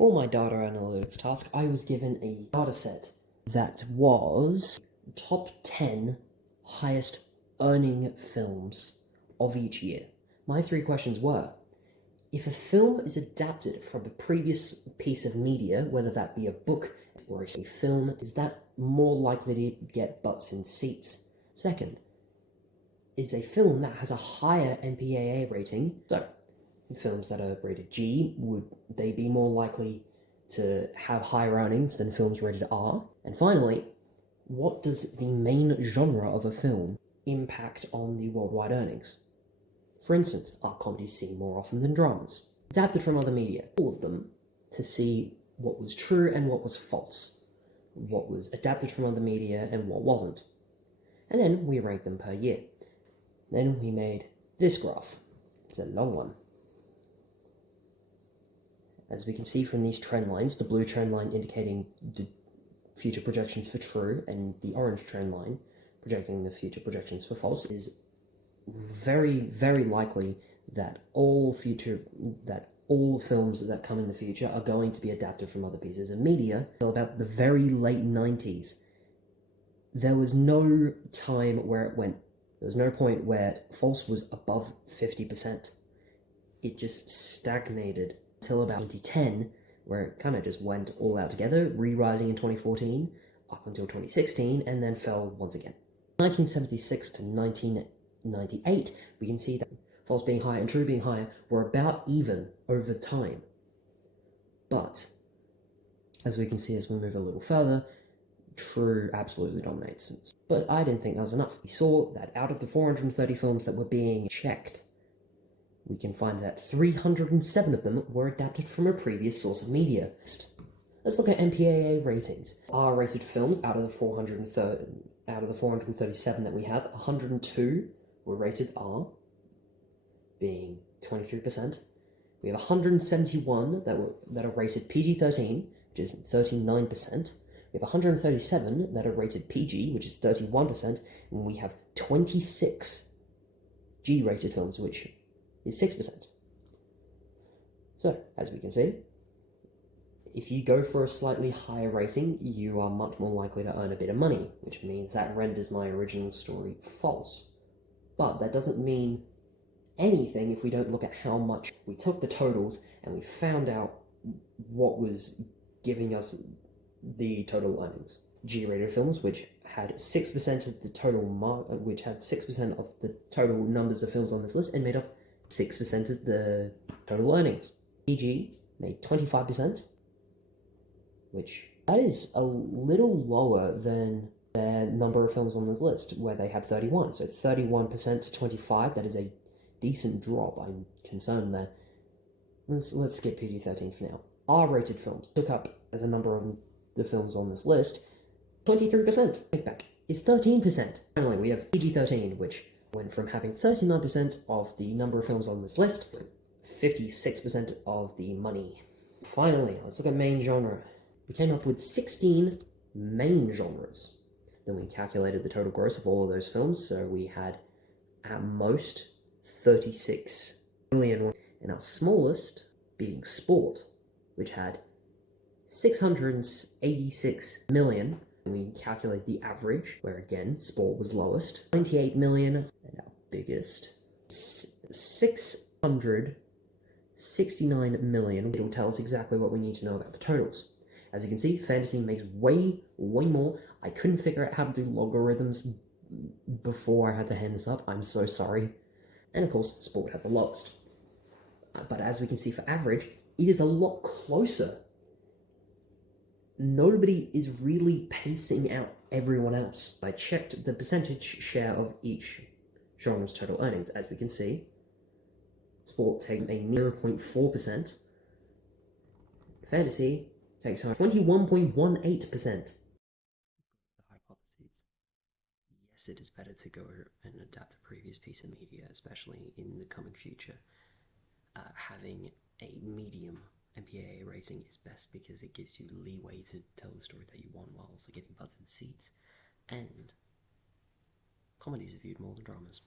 For my data analytics task, I was given a dataset that was top 10 highest earning films of each year. My 3 questions were, if a film is adapted from a previous piece of media, whether that be a book or a film, is that more likely to get butts in seats? Second, is a film that has a higher MPAA rating, so films that are rated G, would they be more likely to have higher earnings than films rated R? And finally, what does the main genre of a film impact on the worldwide earnings? For instance, are comedies seen more often than dramas? Adapted from other media, all of them, to see what was true and what was false, what was adapted from other media and what wasn't. And then we ranked them per year. Then we made this graph. It's a long one. As we can see from these trend lines, the blue trend line indicating the future projections for true, and the orange trend line projecting the future projections for false, is very, very likely that all films that come in the future are going to be adapted from other pieces of media. Until about the very late 90s, there was no time where it went. There was no point where false was above 50%. It just stagnated until about 2010, where it kind of just went all out together, re-rising in 2014, up until 2016, and then fell once again. 1976 to 1998, we can see that false being higher and true being higher were about even over time. But, as we can see as we move a little further, true absolutely dominates. But I didn't think that was enough. We saw that out of the 430 films that were being checked, we can find that 307 of them were adapted from a previous source of media. Let's look at MPAA ratings. R-rated films, out of the 437 that we have, 102 were rated R, being 23%. We have 171 that are rated PG-13, which is 39%. We have 137 that are rated PG, which is 31%, and we have 26 G-rated films, which is 6%. So, as we can see, if you go for a slightly higher rating, you are much more likely to earn a bit of money, which means that renders my original story false. But that doesn't mean anything if we don't look at how much. We took the totals and we found out what was giving us the total earnings. G-rated films, which had 6% of the total which had 6% of the total numbers of films on this list and made up 6% of the total earnings. PG made 25%, which that is a little lower than the number of films on this list, where they had 31. So 31% to 25, that is a decent drop. I'm concerned there. Let's skip PG-13 for now. R-rated films took up, as a number of the films on this list, 23%. Kickback is 13%. Finally, we have PG-13, which went from having 39% of the number of films on this list to 56% of the money. Finally, let's look at main genre. We came up with 16 main genres. Then we calculated the total gross of all of those films, so we had, at most, 36 million, and our smallest being sport, which had 686 million. And we calculate the average, where again, sport was lowest, 98 million, and our biggest, 669 million. It will tell us exactly what we need to know about the totals. As you can see, fantasy makes way more. I couldn't figure out how to do logarithms before I had to hand this up. I'm so sorry. And of course, sport had the lowest. But as we can see for average, it is a lot closer. Nobody is really pacing out everyone else. I checked the percentage share of each genre's total earnings. As we can see, sport takes a 0.4%. Fantasy takes home 21.18%. Hypotheses. Yes, it is better to go and adapt a previous piece of media, especially in the coming future. Having a medium MPAA rating is best because it gives you leeway to tell the story that you want while also getting butts in seats, and comedies are viewed more than dramas.